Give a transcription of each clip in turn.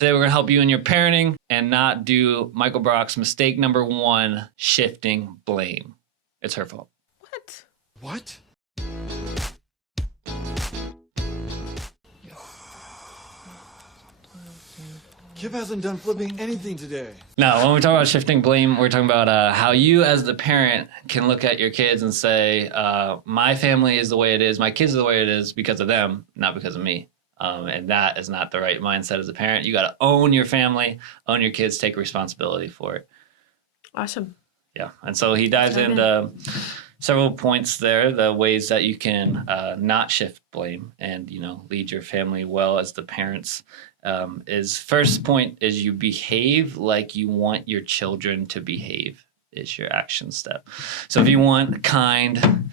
Today we're going to help you in your parenting and not do Michael Brock's mistake number 1, shifting blame. It's her fault. What? Kip hasn't done flipping anything today. No, when we talk about shifting blame, we're talking about how you as the parent can look at your kids and say, my family is the way it is, my kids are the way it is because of them, not because of me. And that is not the right mindset as a parent. You got to own your family, own your kids, take responsibility for it. Awesome. Yeah. And so he dives into several points there, the ways that you can not shift blame and, lead your family well as the parents. Is first point is you behave like you want your children to behave is your action step. So if you want kind,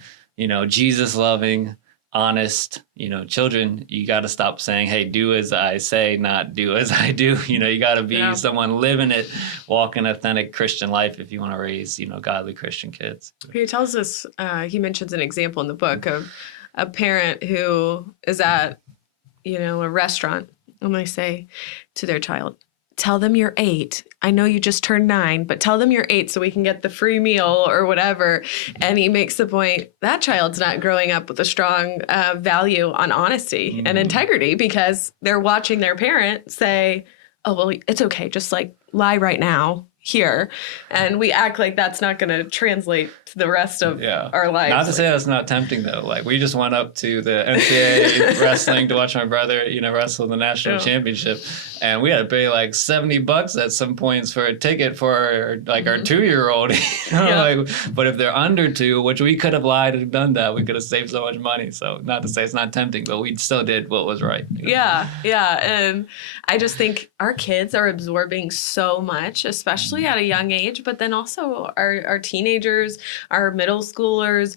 Jesus loving, honest, children, you got to stop saying, hey, do as I say, not do as I do. You got to be someone living it, walking authentic Christian life if you want to raise, godly Christian kids. He tells us, he mentions an example in the book of a parent who is at, a restaurant, and they say to their child, tell them you're 8. I know you just turned 9, but tell them you're 8 so we can get the free meal or whatever. And he makes the point that child's not growing up with a strong value on honesty and integrity because they're watching their parent say, oh, well, it's okay. Just lie right now here. And we act like that's not going to translate to the rest of our lives. Not to say that's not tempting, though. We just went up to the NCAA wrestling to watch my brother, wrestle in the national championship. And we had to pay $70 at some points for a ticket for our 2-year-old. But if they're under 2, which we could have lied and done that, we could have saved so much money. So not to say it's not tempting, but we still did what was right. Yeah. And I just think our kids are absorbing so much, especially at a young age, but then also our teenagers, our middle schoolers,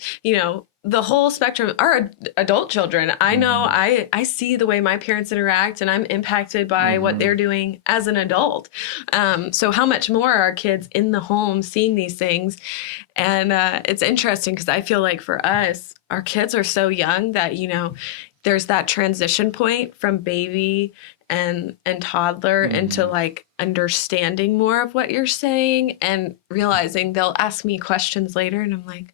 the whole spectrum, our adult children. I know I see the way my parents interact and I'm impacted by what they're doing as an adult. So how much more are our kids in the home seeing these things? And it's interesting because I feel like for us, our kids are so young that, there's that transition point from baby and toddler into understanding more of what you're saying and realizing they'll ask me questions later and I'm like,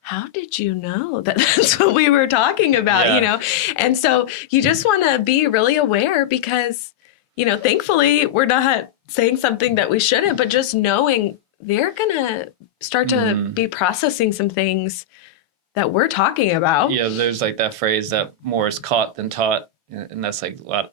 how did you know that that's what we were talking about, And so you just want to be really aware because, thankfully we're not saying something that we shouldn't, but just knowing they're going to start to be processing some things that we're talking about. Yeah, there's that phrase that more is caught than taught. And that's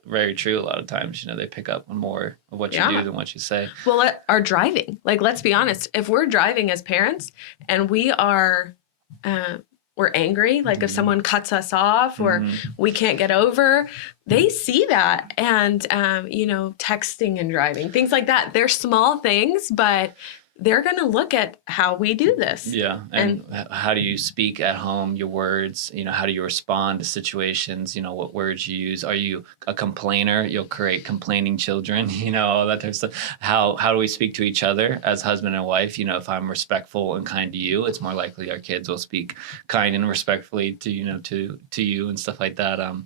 very true. A lot of times, they pick up on more of what you do than what you say. Well, our driving, let's be honest. If we're driving as parents and we are, we're angry, if someone cuts us off or we can't get over, they see that. And, texting and driving, things like that. They're small things, but they're going to look at how we do this. Yeah. And how do you speak at home, your words, how do you respond to situations, what words you use? Are you a complainer? You'll create complaining children, all that type of stuff. How do we speak to each other as husband and wife? If I'm respectful and kind to you, it's more likely our kids will speak kind and respectfully to you and stuff like that.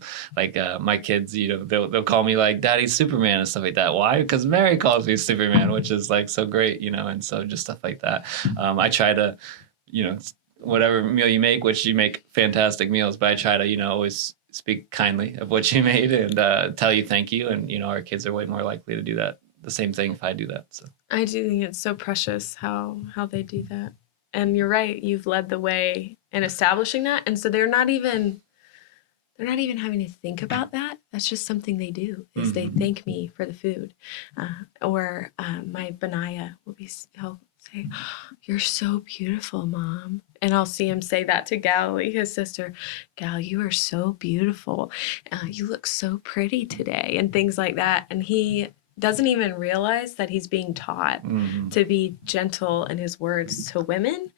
My kids, they'll call me Daddy Superman and stuff like that. Why? Because Mary calls me Superman, which is so great, and so just stuff like that. I try to, whatever meal you make, which you make fantastic meals, but I try to, always speak kindly of what you made and tell you thank you. And, our kids are way more likely to do that. The same thing if I do that. So I do think it's so precious how they do that. And you're right. You've led the way in establishing that. And so they're not even having to think about that. That's just something they do is they thank me for the food. Or my Benaiah he'll say, you're so beautiful, Mom. And I'll see him say that to Gally, his sister. Gal, you are so beautiful. You look so pretty today and things like that. And he doesn't even realize that he's being taught to be gentle in his words to women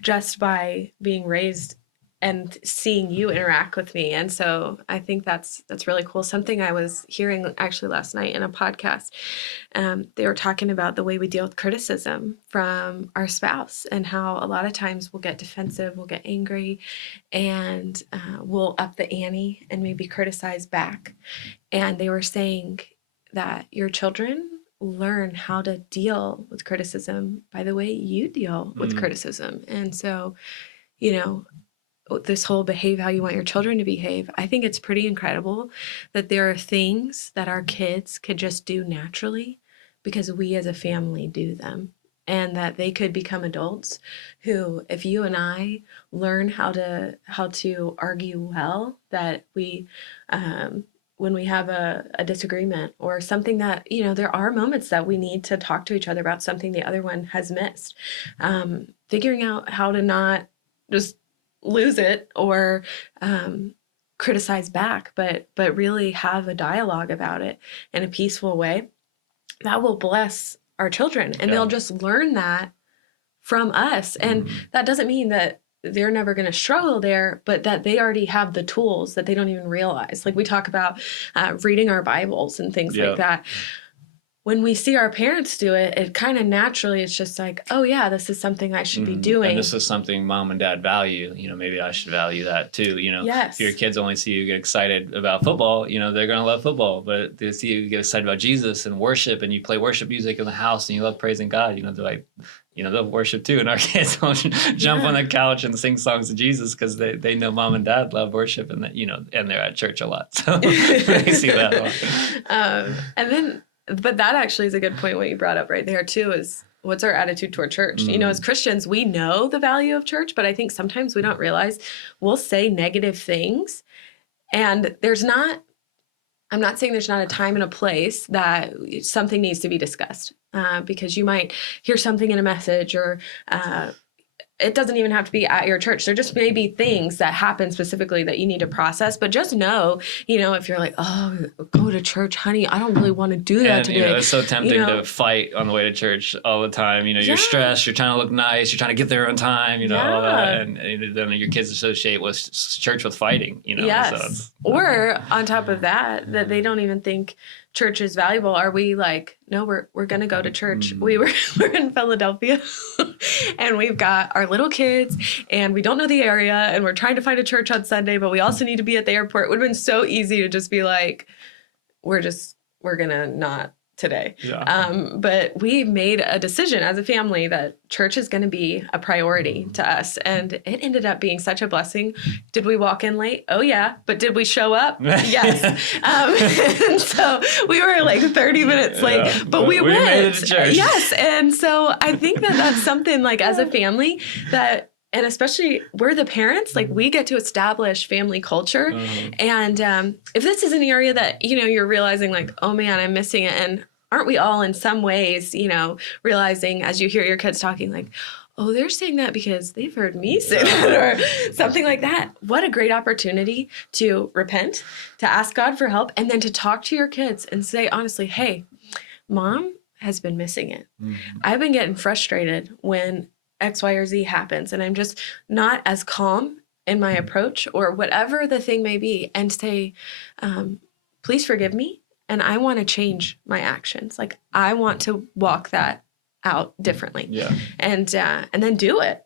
just by being raised and seeing you interact with me. And so I think that's really cool. Something I was hearing actually last night in a podcast, they were talking about the way we deal with criticism from our spouse and how a lot of times we'll get defensive, we'll get angry, and we'll up the ante and maybe criticize back. And they were saying that your children learn how to deal with criticism by the way you deal with criticism. And so, you know, this whole behave how you want your children to behave, I think it's pretty incredible that there are things that our kids could just do naturally because we as a family do them. And that they could become adults who, if you and I learn how to argue well, that we when we have a disagreement or something that, you know, there are moments that we need to talk to each other about something the other one has missed. Figuring out how to not just lose it or criticize back, but really have a dialogue about it in a peaceful way, that will bless our children, and they'll just learn that from us. And that doesn't mean that they're never going to struggle there, but that they already have the tools that they don't even realize. Like we talk about reading our Bibles and things like that. When we see our parents do it, it kind of naturally, it's just like, oh yeah, this is something I should be doing. And this is something mom and dad value. You know, maybe I should value that too. You know, if your kids only see you get excited about football, you know, they're going to love football. But they see you get excited about Jesus and worship, and you play worship music in the house and you love praising God, you know, they're like, you know, they'll worship too. And our kids will jump on the couch and sing songs of Jesus because they know mom and dad love worship, and that, you know, and they're at church a lot. So they see that a lot. And then, but that actually is a good point. What you brought up right there too is what's our attitude toward church? You know, as Christians, we know the value of church, but I think sometimes we don't realize we'll say negative things, and I'm not saying there's not a time and a place that something needs to be discussed, because you might hear something in a message or it doesn't even have to be at your church. There just may be things that happen specifically that you need to process. But just know, you know, if you're like, oh, go to church, honey, I don't really want to do that today. You know, it's so tempting to fight on the way to church all the time. You know, you're stressed, you're trying to look nice, you're trying to get there on time, you know, all that. And then your kids associate with church with fighting, you know. Yes. So or on top of that they don't even think church is valuable. Are we like, no, we're going to go to church. We're in Philadelphia and we've got our little kids and we don't know the area and we're trying to find a church on Sunday, but we also need to be at the airport. It would have been so easy to just be like, we're going to not today. But we made a decision as a family that church is going to be a priority to us. And it ended up being such a blessing. Did we walk in late? Oh yeah. But did we show up? Yes. And so we were like 30 minutes late, but we went. Made it to church. Yes. And so I think that that's something like as a family that, and especially we're the parents, like we get to establish family culture. And if this is an area that, you know, you're realizing like, oh man, I'm missing it. And aren't we all in some ways, you know, realizing as you hear your kids talking like, oh, they're saying that because they've heard me say that or something like that. What a great opportunity to repent, to ask God for help, and then to talk to your kids and say, honestly, hey, mom has been missing it. I've been getting frustrated when X, Y, or Z happens, and I'm just not as calm in my approach or whatever the thing may be, and say, please forgive me. And I want to change my actions. Like I want to walk that out differently. And then do it.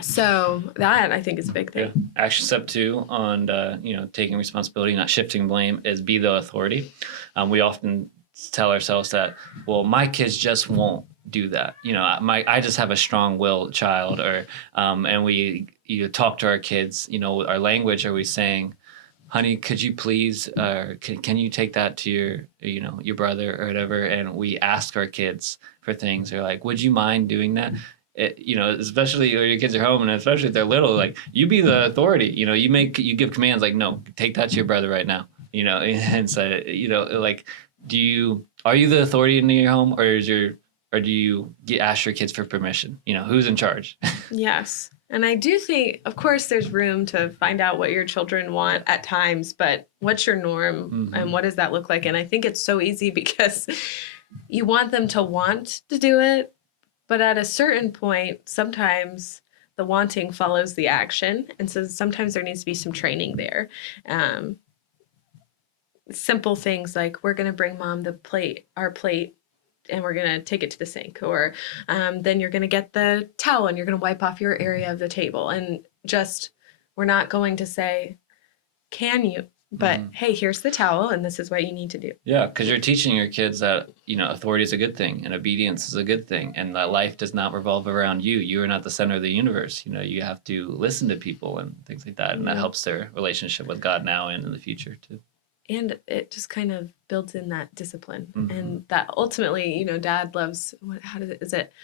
So that I think is a big thing. Action step 2 on you know, taking responsibility, not shifting blame, is be the authority. We often tell ourselves that, well, my kids just won't do that. You know, I just have a strong-willed child, or and you talk to our kids. You know, our language. Are we saying, honey, could you please, can you take that to your brother or whatever? And we ask our kids for things. They're like, would you mind doing that? You know, especially when your kids are home, and especially if they're little, like you be the authority. You know, you give commands like, no, take that to your brother right now. You know, and so, you know, like, are you the authority in your home, or do you ask your kids for permission? You know, who's in charge? Yes. And I do think, of course, there's room to find out what your children want at times, but what's your norm and what does that look like? And I think it's so easy because you want them to want to do it, but at a certain point, sometimes the wanting follows the action. And so sometimes there needs to be some training there. Simple things like, we're going to bring mom our plate, and we're going to take it to the sink, or then you're going to get the towel and you're going to wipe off your area of the table. And just, we're not going to say, can you? But hey, here's the towel, and this is what you need to do. Yeah, because you're teaching your kids that, authority is a good thing and obedience is a good thing, and that life does not revolve around you. You are not the center of the universe. You have to listen to people and things like that, and that helps their relationship with God now and in the future too. And it just kind of builds in that discipline, and that ultimately, Dad loves. Is it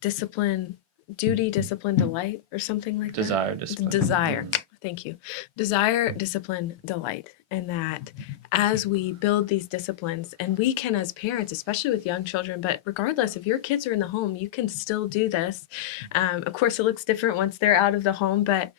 discipline, duty, discipline, delight, or something like Desire, that? discipline. Desire. Thank you. Desire, discipline, delight. And that as we build these disciplines, and we can as parents, especially with young children, but regardless, if your kids are in the home, you can still do this. Of course, it looks different once they're out of the home, but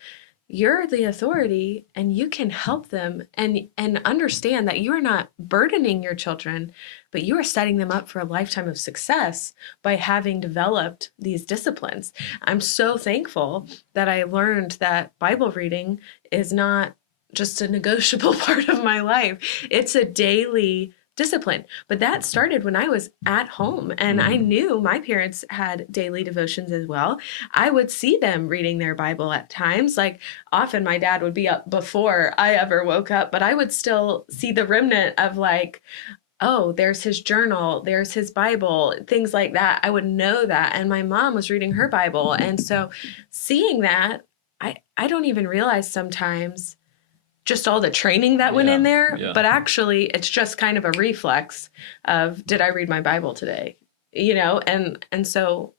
you're the authority and you can help them and understand that you are not burdening your children, but you are setting them up for a lifetime of success by having developed these disciplines. I'm so thankful that I learned that Bible reading is not just a negotiable part of my life. It's a daily discipline. But that started when I was at home, and I knew my parents had daily devotions as well. I would see them reading their Bible at times. Like often my dad would be up before I ever woke up, but I would still see the remnant of like, oh, there's his journal, there's his Bible, things like that. I would know that. And my mom was reading her Bible. And so seeing that, I don't even realize sometimes just all the training that went in there, but actually it's just kind of a reflex of, did I read my Bible today? And so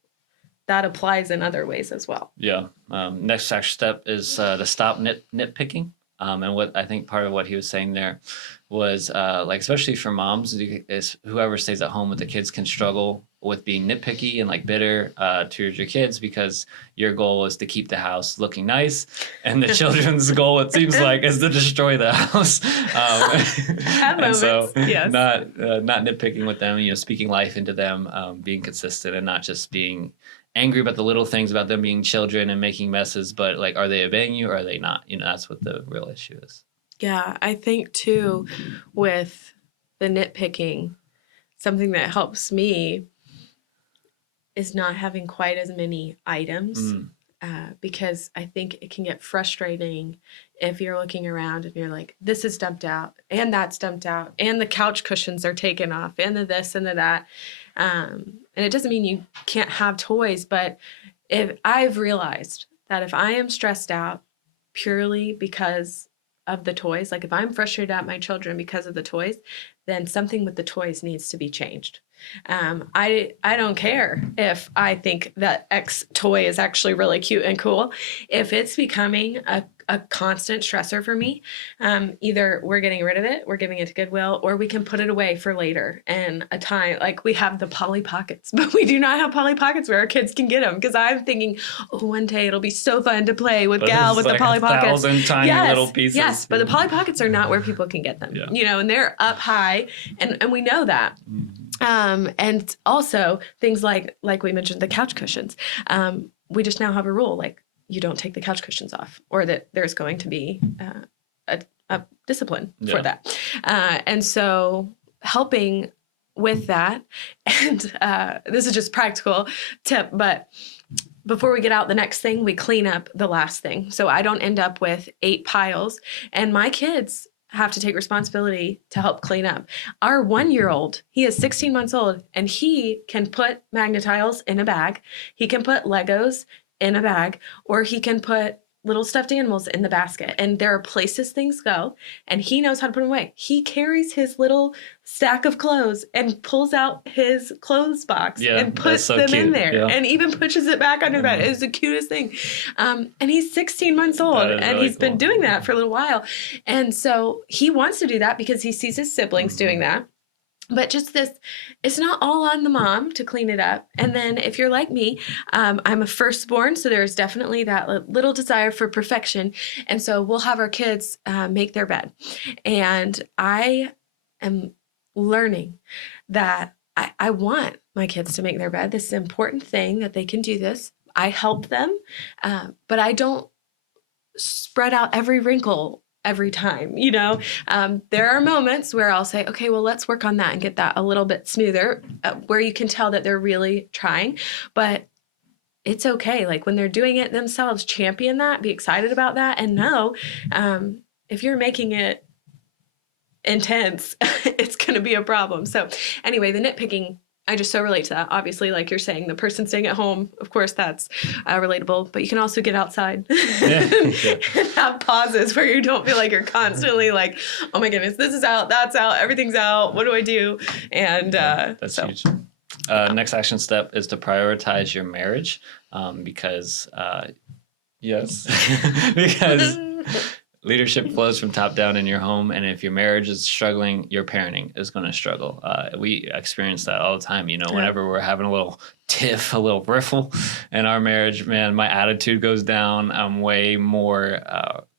that applies in other ways as well. Yeah. Next action step is to stop nitpicking. And what I think part of what he was saying there was like, especially for moms, is whoever stays at home with the kids can struggle with being nitpicky and like bitter towards your kids, because your goal is to keep the house looking nice, and the children's goal, it seems like, is to destroy the house. And so yes. not nitpicking with them, speaking life into them, being consistent, and not just being angry about the little things about them being children and making messes, but like, are they obeying you or are they not? That's what the real issue is. Yeah, I think too, with the nitpicking, something that helps me is not having quite as many items, because I think it can get frustrating if you're looking around and you're like, this is dumped out and that's dumped out and the couch cushions are taken off and the this and the that. And it doesn't mean you can't have toys, but if I've realized that if I am stressed out purely because of the toys, like if I'm frustrated at my children because of the toys, then something with the toys needs to be changed. I don't care if I think that X toy is actually really cute and cool. If it's becoming a constant stressor for me, either we're getting rid of it, we're giving it to Goodwill, or we can put it away for later and a time. Like we have the Polly Pockets, but we do not have Polly Pockets where our kids can get them, because I'm thinking, oh, one day it'll be so fun to play with Gal with like the Polly Pockets. 1,000 tiny little pieces. Yes, but the Polly Pockets are not where people can get them, and they're up high, and we know that. And also things like we mentioned, the couch cushions. We just now have a rule, like you don't take the couch cushions off, or that there's going to be a discipline for that. And so helping with that, and this is just practical tip, but before we get out the next thing, we clean up the last thing. So I don't end up with 8 piles, and my kids have to take responsibility to help clean up. Our 1-year-old, he is 16 months old, and he can put Magna-Tiles in a bag. He can put Legos in a bag, or he can put little stuffed animals in the basket. And there are places things go, and he knows how to put them away. He carries his little stack of clothes and pulls out his clothes box and puts them in there and even pushes it back under the bed. It's the cutest thing. And he's 16 months old, and really he's been doing that for a little while. And so he wants to do that because he sees his siblings doing that. But just this, it's not all on the mom to clean it up. And then if you're like me, I'm a firstborn, so there's definitely that little desire for perfection. And so we'll have our kids make their bed. And I am learning that I want my kids to make their bed. This is an important thing that they can do this. I help them, but I don't spread out every wrinkle every time, there are moments where I'll say, okay, well, let's work on that and get that a little bit smoother, where you can tell that they're really trying, but it's okay. Like when they're doing it themselves, champion that, be excited about that, and know if you're making it intense, it's going to be a problem. So anyway, the nitpicking, I just so relate to that. Obviously, like you're saying, the person staying at home, of course, that's relatable. But you can also get outside Yeah. and have pauses where you don't feel like you're constantly like, oh my goodness, this is out, that's out, everything's out. What do I do? And That's huge. Next action step is to prioritize your marriage, because yes, because leadership flows from top down in your home, and if your marriage is struggling, your parenting is going to struggle. We experience that all the time. Whenever we're having a little tiff, a little riffle in our marriage, man, my attitude goes down. I'm way more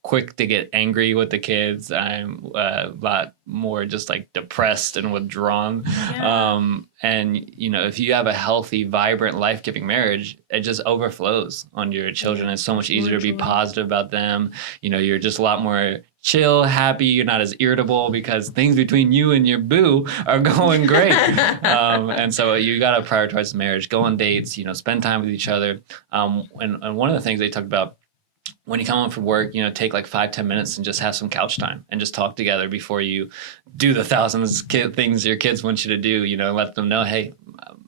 quick to get angry with the kids. I'm a lot more just like depressed and withdrawn. Yeah. And if you have a healthy, vibrant, life-giving marriage, it just overflows on your children. It's so much easier to be positive about them. You're just a lot more chill, happy. You're not as irritable because things between you and your boo are going great. And so you got to prioritize marriage, go on dates, spend time with each other. And one of the things they talked about, when you come home from work, take like 5-10 minutes and just have some couch time and just talk together before you do the thousands things your kids want you to do. Let them know, hey,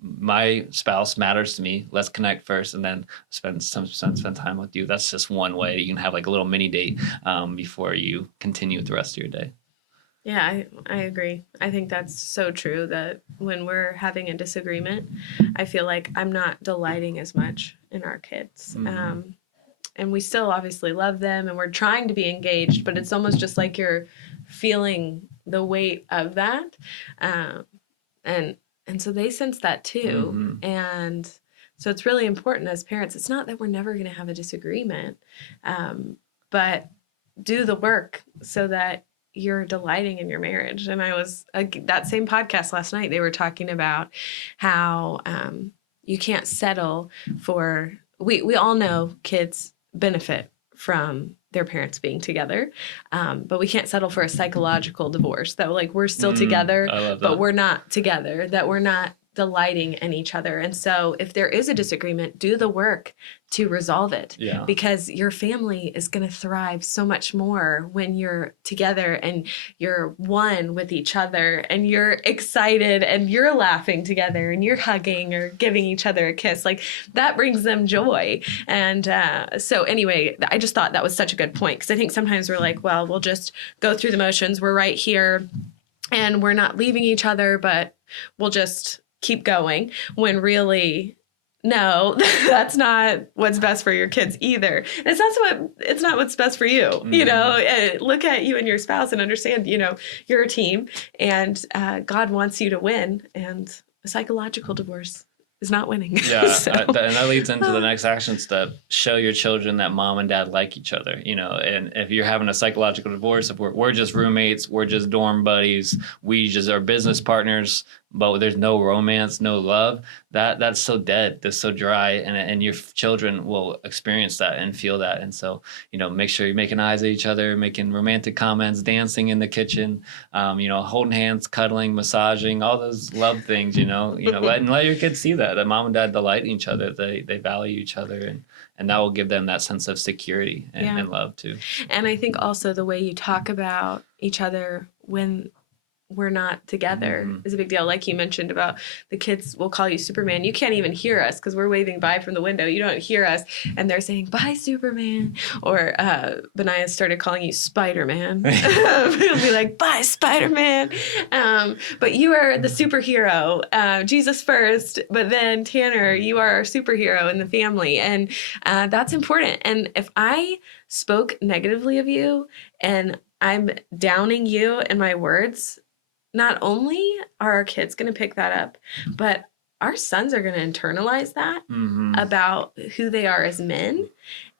my spouse matters to me. Let's connect first, and then spend time with you. That's just one way you can have like a little mini date before you continue with the rest of your day. Yeah, I agree. I think that's so true that when we're having a disagreement, I feel like I'm not delighting as much in our kids. Mm-hmm. And we still obviously love them and we're trying to be engaged, but it's almost just like you're feeling the weight of that. And so they sense that too. Mm-hmm. And so it's really important as parents. It's not that we're never going to have a disagreement, but do the work so that you're delighting in your marriage. And I was that same podcast last night, they were talking about how you can't settle for, we all know kids benefit from their parents being together, but we can't settle for a psychological divorce that like we're still together, but we're not together, that we're not delighting in each other. And so if there is a disagreement, do the work to resolve it, because your family is going to thrive so much more when you're together and you're one with each other and you're excited and you're laughing together and you're hugging or giving each other a kiss. Like that brings them joy. And so anyway, I just thought that was such a good point, because I think sometimes we're like, well, we'll just go through the motions. We're right here and we're not leaving each other, but we'll just keep going, when really, no, that's not what's best for your kids either. And it's not what's best for you. Mm-hmm. Look at you and your spouse and understand, you're a team, and God wants you to win, and a psychological divorce is not winning. Yeah, and that leads into the next action step. Show your children that mom and dad like each other, and if you're having a psychological divorce, if we're just roommates, we're just dorm buddies, we just are business partners, but there's no romance, no love, that's so dead, that's so dry, and your children will experience that and feel that. And so, make sure you're making eyes at each other, making romantic comments, dancing in the kitchen, holding hands, cuddling, massaging, all those love things, let your kids see that mom and dad delight in each other, they value each other, and that will give them that sense of security and love too. And I think also the way you talk about each other when we're not together is a big deal. Like you mentioned about the kids will call you Superman. You can't even hear us because we're waving by from the window. You don't hear us. And they're saying, bye, Superman. Or Benaiah started calling you Spider-Man. He'll be like, bye, Spider-Man. But you are the superhero. Jesus first. But then Tanner, you are our superhero in the family. And that's important. And if I spoke negatively of you and I'm downing you in my words, not only are our kids going to pick that up, but our sons are going to internalize that about who they are as men.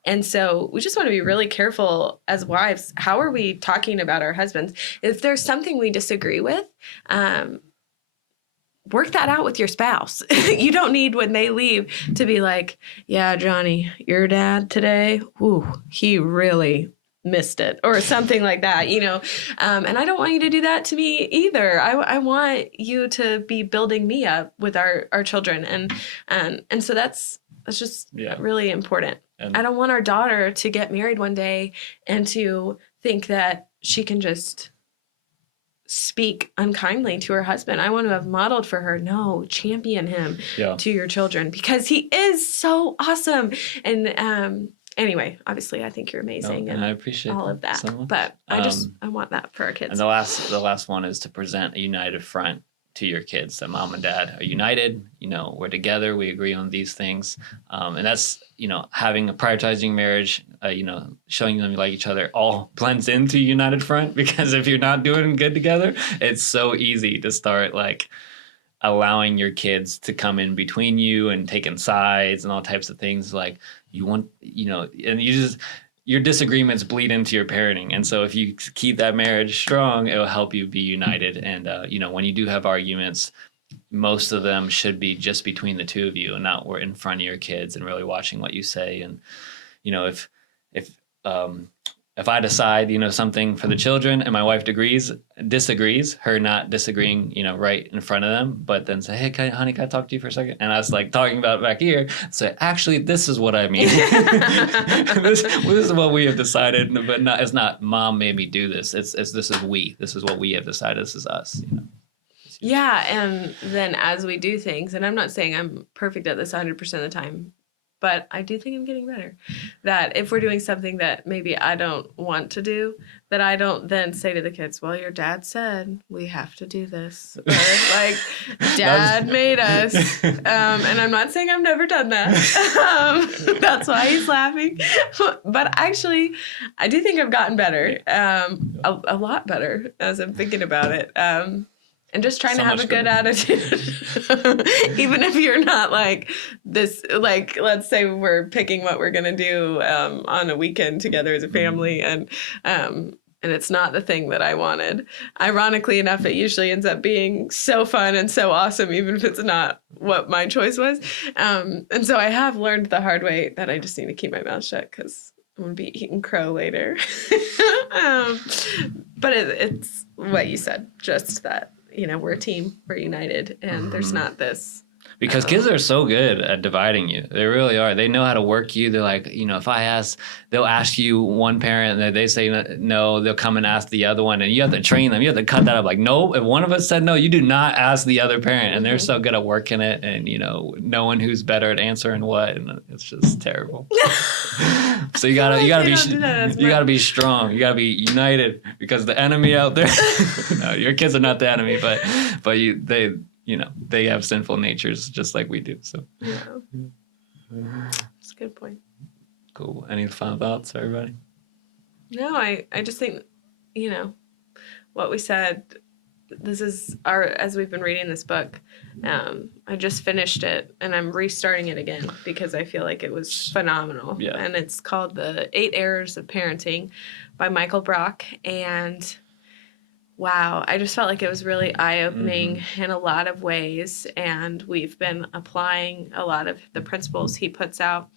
And so we just want to be really careful as wives. How are we talking about our husbands? If there's something we disagree with, work that out with your spouse. You don't need, when they leave, to be like, yeah, Johnny, your dad today, ooh, he really missed it, or something like that, and I don't want you to do that to me either. I want you to be building me up with our children, and so that's just really important. And I don't want our daughter to get married one day and to think that she can just speak unkindly to her husband. I want to have modeled for her, no, champion him to your children because he is so awesome. And anyway, obviously I think you're amazing and I appreciate all of that. So much. But I want that for our kids. And the last one is to present a united front to your kids, that mom and dad are united, we're together, we agree on these things. And that's, prioritizing marriage, showing them you like each other all blends into united front, because if you're not doing good together, it's so easy to start like allowing your kids to come in between you and taking sides and all types of things. Like you want, and your disagreements bleed into your parenting. And so if you keep that marriage strong, it'll help you be united. And, when you do have arguments, most of them should be just between the two of you and not in front of your kids and really watching what you say. And, if I decide, something for the children and my wife disagrees, her not disagreeing, right in front of them, but then say, hey, honey, can I talk to you for a second? And I was like talking about it back here. So actually, this is what I mean. this is what we have decided, but it's not mom made me do this. This is we. This is what we have decided. This is us. Yeah. And then as we do things, and I'm not saying I'm perfect at this 100% of the time, but I do think I'm getting better, that if we're doing something that maybe I don't want to do, that I don't then say to the kids, well, your dad said we have to do this. Or like, dad made us. And I'm not saying I've never done that. That's why he's laughing. But actually, I do think I've gotten better, a lot better as I'm thinking about it. And just trying to have a good attitude, even if you're not like this, like, let's say we're picking what we're going to do on a weekend together as a family. And it's not the thing that I wanted. Ironically enough, it usually ends up being so fun and so awesome, even if it's not what my choice was. And so I have learned the hard way that I just need to keep my mouth shut because I'm going to be eating crow later. But it's what you said, just that. We're a team, we're united, and there's not this. Because kids are so good at dividing you. They really are. They know how to work you. They're like, if I ask, they'll ask you one parent and they say no, they'll come and ask the other one, and you have to train them. You have to cut that up. Like, no, if one of us said no, you do not ask the other parent. And they're so good at working it and, knowing who's better at answering what. And it's just terrible. So you gotta be strong. You gotta be united, because the enemy out there, no, your kids are not the enemy, but they have sinful natures just like we do. So yeah, that's a good point. Cool. Any final thoughts, everybody? No, I just think, what we said, this is as we've been reading this book, I just finished it and I'm restarting it again because I feel like it was phenomenal. Yeah. And it's called The 8 Errors of Parenting by Michael Brock. And wow, I just felt like it was really eye-opening in a lot of ways, and we've been applying a lot of the principles he puts out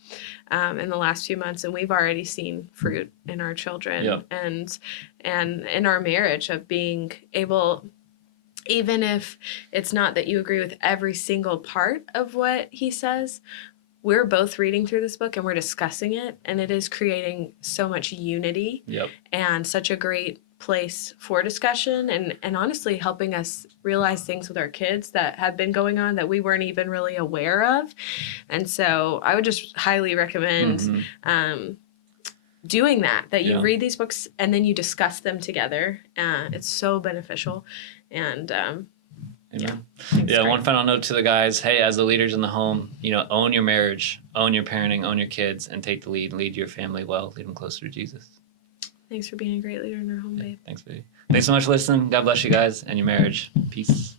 in the last few months, and we've already seen fruit in our children and in our marriage of being able, even if it's not that you agree with every single part of what he says, we're both reading through this book and we're discussing it, and it is creating so much unity and such a great place for discussion and honestly helping us realize things with our kids that have been going on that we weren't even really aware of. And so I would just highly recommend doing that you read these books and then you discuss them together. It's so beneficial. And one final note to the guys: hey, as the leaders in the home, own your marriage, own your parenting, own your kids, and take the lead your family well, lead them closer to Jesus. Thanks for being a great leader in our home, babe. Thanks, baby. Thanks so much for listening. God bless you guys and your marriage. Peace.